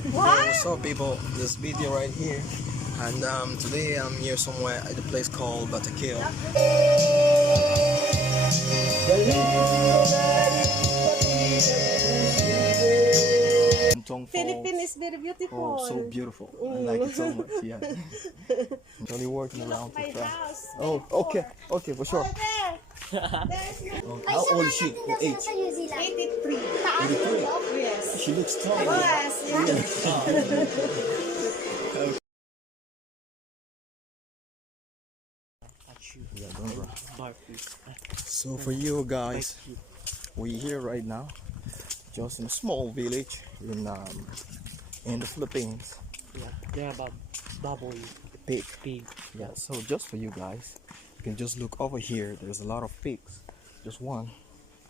What? What's up, people? This video right here, and today I'm here somewhere at a place called Batakil. Philippines is very beautiful. Oh, so beautiful. I like it so much. Yeah. I'm only working around to try. House. Oh, okay, for sure. How old is she? Her age? 83. 83. Yes. She looks strong. Yes, Yeah, don't run. So for you guys, we're here right now, just in a small village in the Philippines. Yeah, they're about baboy, Pig. pig. Yeah. So just for you guys, you can just look over here. There's a lot of pigs. Just one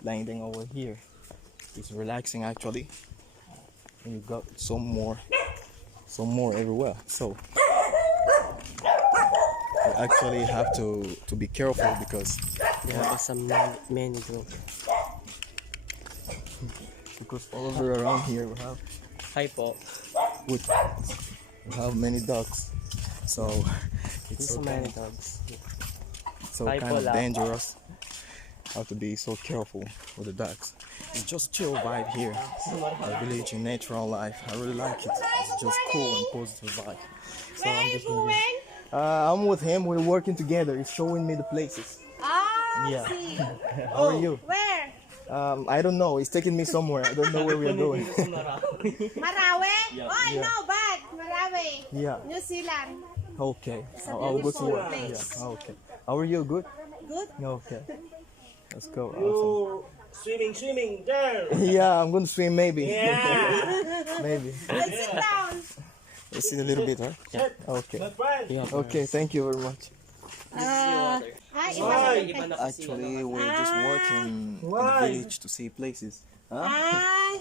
landing over here. It's relaxing actually. And you got some more everywhere. So you actually have to be careful because There are some many though. all over around here Hi po. we have many dogs. So it's So so many kind, dogs. so Hi kind po, of love. dangerous. Have to be so careful with the dogs. It's just chill vibe here. A village in natural life. I really like it. It's just cool and positive vibe. So I'm just gonna I'm with him. We're working together. He's showing me the places. Ah, Yeah. see. How are you? Where? I don't know. He's taking me somewhere. I don't know where we're going. Marawi? Oh, I know, but Marawi. Yeah. New Zealand. Okay. I'll go to work. place. Yeah. Okay. How are you? Good? Good? Okay. Let's go. Awesome. Swimming there. Yeah, I'm gonna swim maybe. Yeah. Maybe. Let's sit down. Let's see a little bit, huh? Yeah. Okay. Yeah. Okay, thank you very much. Actually, we're just working in the village to see places. Huh?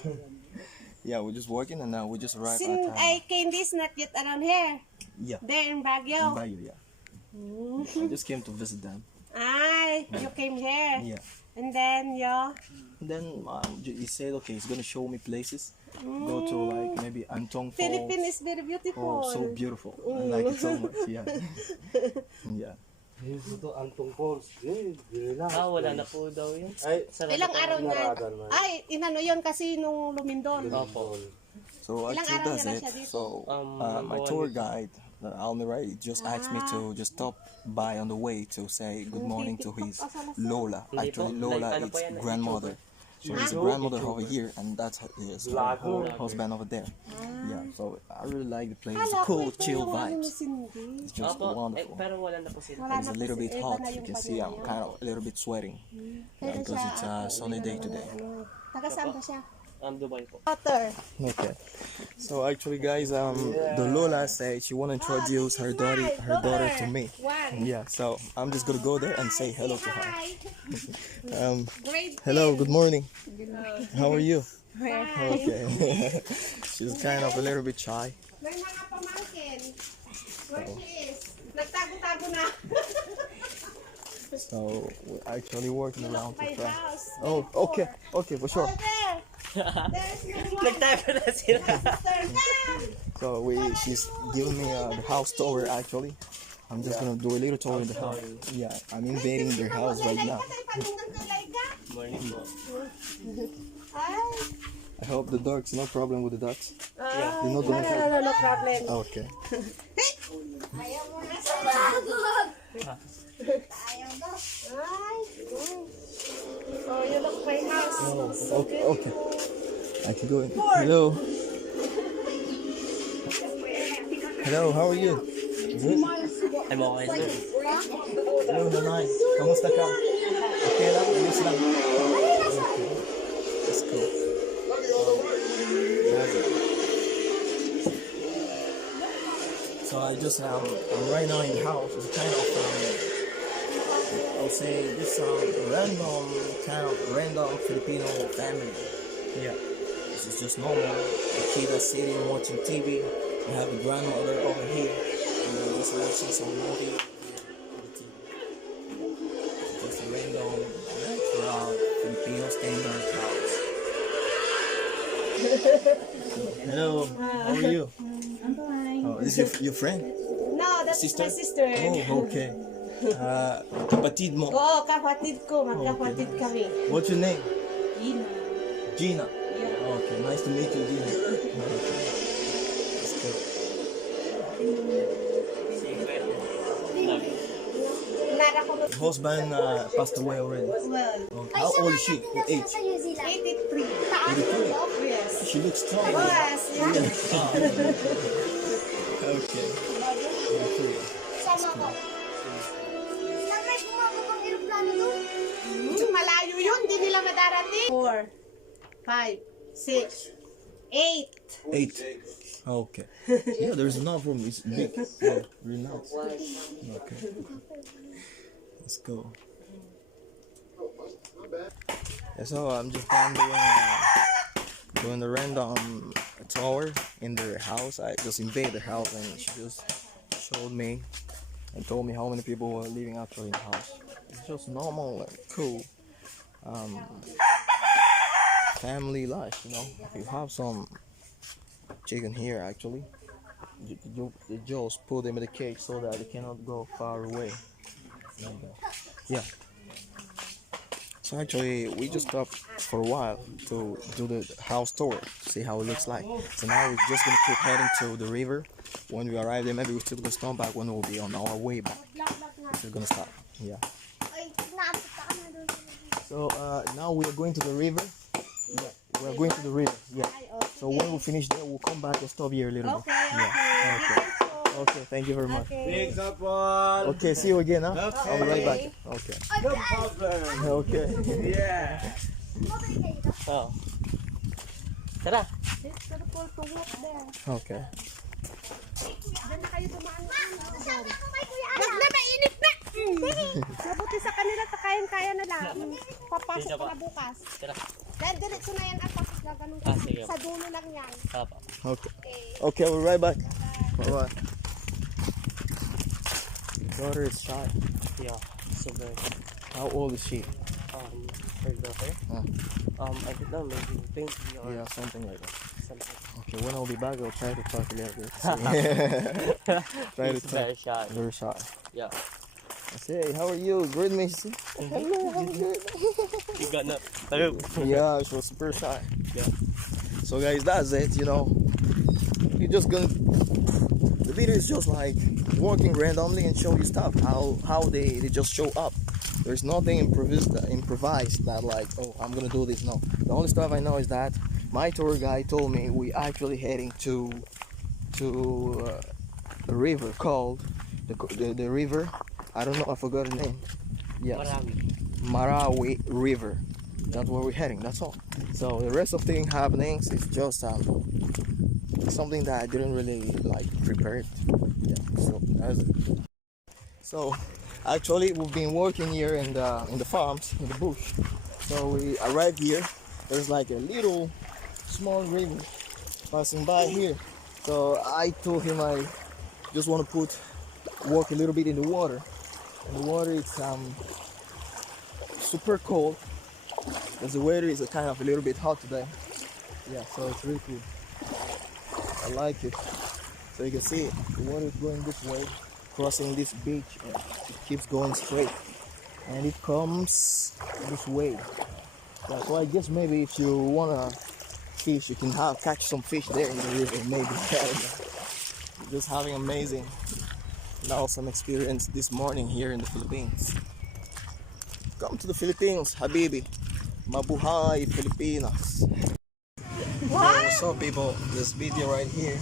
Yeah, we're just working and now we just arrived Since at I came this not yet around here. yeah, There in Baguio. in Baguio, yeah. I just came to visit them. You came here. Yeah. And then you Then he said, okay, he's gonna show me places. Go to like maybe Antong Falls. Philippines is very beautiful. Oh, so beautiful. I like it so much. Yeah. Yeah. Dito Antong Falls. Relax. Wala na po daw yun. Ay, Sarap Ilang na po. araw na? Naradan man. Ay, inano yun kasi nung lumindol. Opo. So Ilang actually araw that's na it. siya dito? So my tour guide, the Almiray, just asked me to just stop by on the way to say good morning to his Lola. Actually, Lola is grandmother. So there's a grandmother over here, and that's his husband over there. Yeah, so I really like the place. It's cool, chill vibes. It's just Opo. wonderful. Pero wala na po sila. It's a little bit hot. You can see I'm kind of a little bit sweating because it's a sunny day today. Taga saan ba siya? Dubai po. Water. Okay. So actually, guys, the Lola said she want to introduce her daughter to me. One. Yeah. So I'm just gonna go there and say hello to her. Hi. Great. Hello. Good morning. How are you? Where? Okay. She's kind of a little bit shy. May mga pamangkin. Where she is? Nagtago-tago na. So we're actually working around to My try. house. Oh, okay. Okay, for sure. Oh, there. There's my one. Nagtago na sila. Sister. So she's giving me the house tour actually. I'm just gonna do a little tour in the house. Yeah, I'm invading their house right now. Morning po. I hope the dogs, no problem with the dogs. Yeah. They not No, gonna no, no, no problem. Okay. Ayaw mo na sa bagod. Ayaw daw. Ay. Oh, you look my house. Okay, okay. I can go in. Hello. Hello, how are you? Good? I'm okay na. Hello, nanay. Kamusta ka? Okay lang, ayos lang. Okay. Let's go. So I'm right now in the house. It's kind of I'll say this random Filipino family. Yeah, this is just normal. The kids are sitting watching TV. We have the grandmother over here, and they're just watching some movie on the TV. It's just a random natural Filipino standard house. Hello, how are you? I'm fine. Oh, this is your friend? No, that's Sister? my sister. Oh, okay. Kapatid mo. Oo, kapatid ko. Magkapatid kami. What's your name? Gina. Gina. Yeah. Okay, nice to meet you, Gina. Okay. Let's go. Nara ko. Husband passed away already. Well, Okay. How old is she? What age? 83. 83. Yes. She looks strong. Yes, yeah. Okay. 83. Sama ko. Siyempre, bumabog ang aeroplano doon. Malayo yun, hindi nila madarating. 4, 5, 6, 8. 8. Okay. Yeah, there's enough room. It's big. Yeah, really nice. Okay. Let's go. Yeah, so I'm just doing the random tour in their house. I just invaded the house and she just showed me and told me how many people were living actually in the house. It's just normal and cool family life, you know. You have some chicken here actually. You just put them in the cage so that they cannot go far away. Yeah. So actually, we just stopped for a while to do the house tour, see how it looks like. So now we're just gonna keep heading to the river. When we arrive there, maybe we're still gonna stop back when we'll be on our way back. We're gonna stop. Yeah. Ay, naabot pa kami doon. So now we are going to the river. Yeah, we are going to the river. Yeah. So when we finish there, we'll come back and stop here a little bit. Yeah. Okay. Okay. Thank you very much. Big apple. Okay. See you again, huh? Okay. I'll be right back. Okay. No problem. Okay. Yeah. Mabay kayo doon. Oo. Tara. Okay. Diyan na kayo dumaan. Sabi ko may kuya Wag na, mainit na! Mabuti sa kanila, kayang-kaya na lang. Papasok Sige ko pa. na bukas. Tara. Dahil diretso na yan at tapos gaganong Sige. sa dulo lang yan. Papa. Okay. Okay, we'll be right back. Bye bye. Daughter is shy. Yeah. Super. How old is she? Her daughter. Huh. I don't know, maybe 20 or Yeah, something like that. something. Okay, when I'll be back, I'll try to talk a little bit. Try to She's talk. very shy. Very shy. Yeah. I say, hey, how are you? Good, Macy. Hello, I'm good. You got no. Hello. Yeah, she was super shy. Yeah. So guys, that's it, you know. You're just gonna, the video is just like working randomly and show you stuff, how they just show up. There's nothing improvised that like, oh, I'm gonna do this. No, the only stuff I know is that my tour guide told me we actually heading to a river called the river, I don't know, I forgot the name. Yes, Marawi River. That's where we're heading. That's all. So the rest of the happenings is just something that I didn't really like prepare. Yeah. So that's it. So actually we've been working here in the farms in the bush. So we arrived here. There's like a little small river passing by here. So I told him I just want to walk a little bit in the water. And the water is super cold because the weather is kind of a little bit hot today. Yeah, so it's really cool. I like it. So you can see it. The water is going this way, crossing this beach, and it keeps going straight. And it comes this way. Yeah, so I guess maybe if you wanna fish, you can catch some fish there in the river, maybe. Just having amazing and awesome experience this morning here in the Philippines. Come to the Philippines, Habibi. Mabuhay, Pilipinas. What's up, people? This video right here.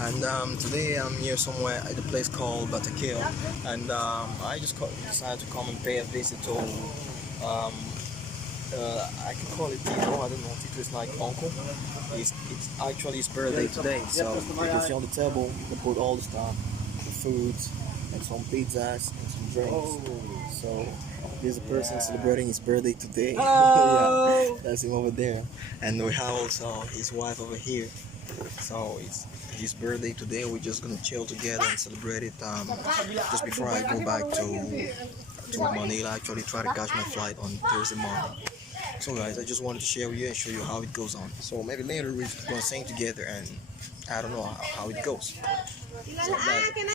And today I'm here somewhere at a place called Batakil. And I just decided to come and pay a visit to I can call it Tito, I don't know, Tito is like uncle. It's actually his birthday today, so you can see on the table, you can put all the stuff, the foods, and some pizzas, and some drinks. So this is a person celebrating his birthday today. Yeah, that's him over there. And we have also his wife over here. So it's his birthday today, we're just gonna chill together and celebrate it just before I go back to Manila. Actually try to catch my flight on Thursday morning. So guys, I just wanted to share with you and show you how it goes on. So maybe later we're gonna sing together, and I don't know how it goes. So, guys,